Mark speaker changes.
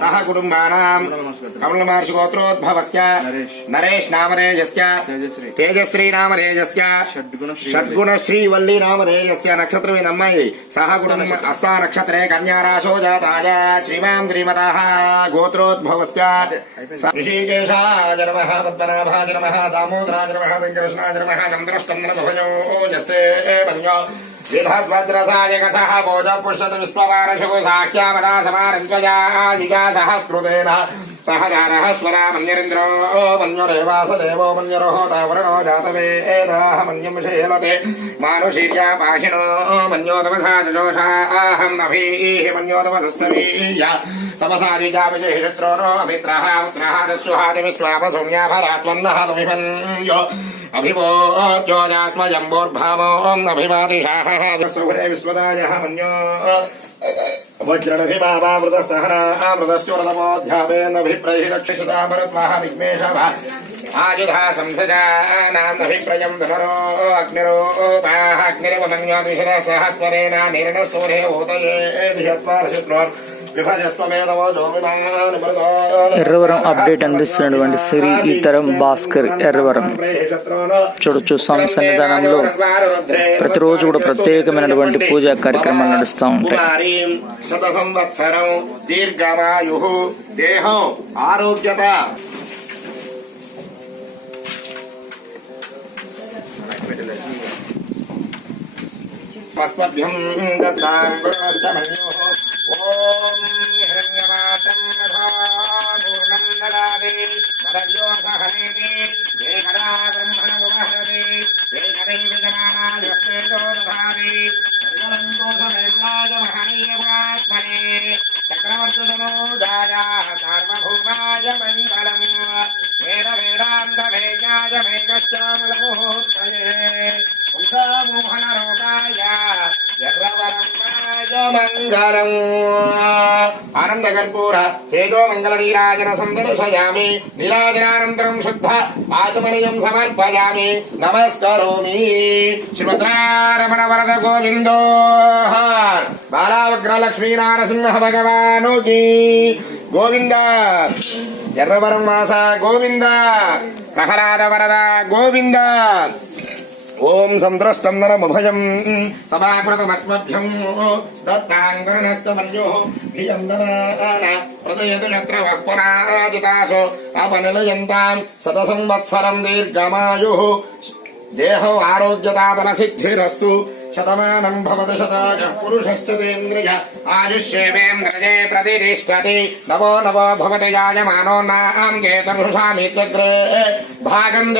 Speaker 1: సహ కుటుంబానాం. కమల మహర్షి గోత్రోద్భవస్య.
Speaker 2: నరేష్.
Speaker 1: నామధేయస్య.
Speaker 2: తేజశ్రీ.
Speaker 1: నామధేయస్య.
Speaker 2: షడ్గుణ శ్రీ
Speaker 1: షడ్గుణ శ్రీవల్లి నామధేయస్య. నక్షత్రమే నమ్మాయి. సహ కుటుంబ హస్తా నక్షత్రే కన్యారాశో జాతాయ. శ్రీమాం శ్రీమతః గోత్రోద్భవస్య. ఋషికేశాయ నమః. పద్మనాభాయ నమః. దామోదరాయ నమః. వెంకటకృష్ణాయ నమః. చంద్రష్టం विधद्वद्रसायकसः बोधपुष्यत विश्ववारशो साख्यामदा समारञ्जया सह स्मृतेन सह जानः स्वरा मन्यरिन्द्रो मन्यरेवास देवो मन्यरोः तावरणो जातवे एताः मन्यं शेलते मानुषीर्या पाशिनो मन्योतमसा जजोषा। अहम् नभीः मन्योतमसस्तवीया तमसा जिगामिषे हिरत्रो नो अभित्रः पुत्रः मन्यो वज्रणभिमावामृतसहरामृतस्योरतमोऽध्यापेनभिप्रहिरक्षिषदाभरत्वाः विघ्नेशः आयुधा संसजानामभिप्रयम् धरो अग्निरोपाः
Speaker 3: ఎర్రవరం అప్డేట్ అందిస్తున్నటువంటి శ్రీ ఈతరం భాస్కర్ ఎర్రవరం. చూడొచ్చు స్వామి సన్నిధానంలో ప్రతిరోజు కూడా ప్రత్యేకమైనటువంటి పూజా కార్యక్రమాలు నడుస్తూ ఉంటాయి.
Speaker 1: శత సంవత్సరం దీర్ఘమాయు దేహం ఆరోగ్యత పస్మభ్యం దత్తాం మంగళం ఆనందకర్పూర తేజో మంగళ నీరాజన సందర్శయామి నీరాజనానంతరం శుద్ధ ఆచమనీయం సమర్పయామి నమస్కరోమి. శ్రీమద్రారమణ వరద గోవిందో బాలావగ్ర లక్ష్మీనారసింహ భగవానుకి గోవింద. ఎర్రవరం వాస గోవింద. ప్రహ్లాద వరద గోవింద. ओम सन्द्रस्कन्दनमभयम् नरम दत्ताङ्गणश्च मन्योः भियन्दनाना प्रदयतु यत्र वस्पराजितासु अपनिलयन्ताम् देहो भवति शतायः पुरुषस्य देन्द्रिय। आयुष्येवेन्द्रजे प्रतिष्ठति। नवो नवो भवति यायमानो नाम् भागम्